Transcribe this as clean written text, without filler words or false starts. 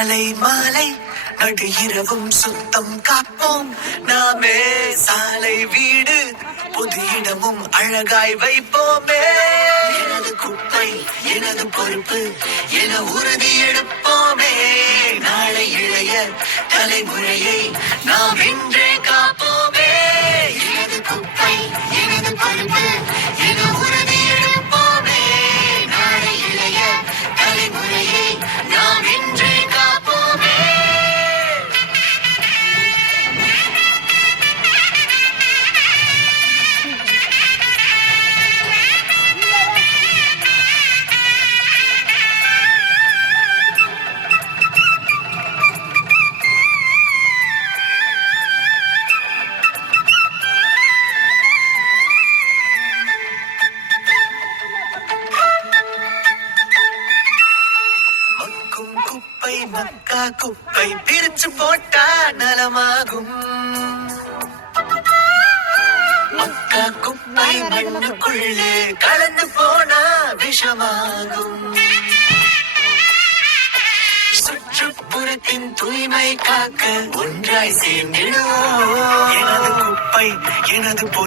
காலை மாலை நடு இரவும் சுத்தம் காப்போம் நாமே. சாலை வீடு பொது இடமும் அழகாய் வைப்போமே. எனது குப்பை எனது பொறுப்பு என உறுதி எடுப்போமே. நாளை இளைய தலைமுறையை நாம் இன்றே காப்போமே. எனது குப்பை எனது பொறுப்பு என உறுதி எடுப்போமே. நாளை இளைய தலைமுறையை நாம் இன்றே காப்போமே. மக்கும் குப்பை மக்கா குப்பை பிரிச்சு போட்டா நலமாகும். மக்கா குப்பை மண்ணுக்குள்ளே கலந்து போனா விஷமாகும். சுற்றுப்புறத்தின் தூய்மை காக்க ஒன்றாய் சேர்ந்திடுவோம். எனது குப்பை எனது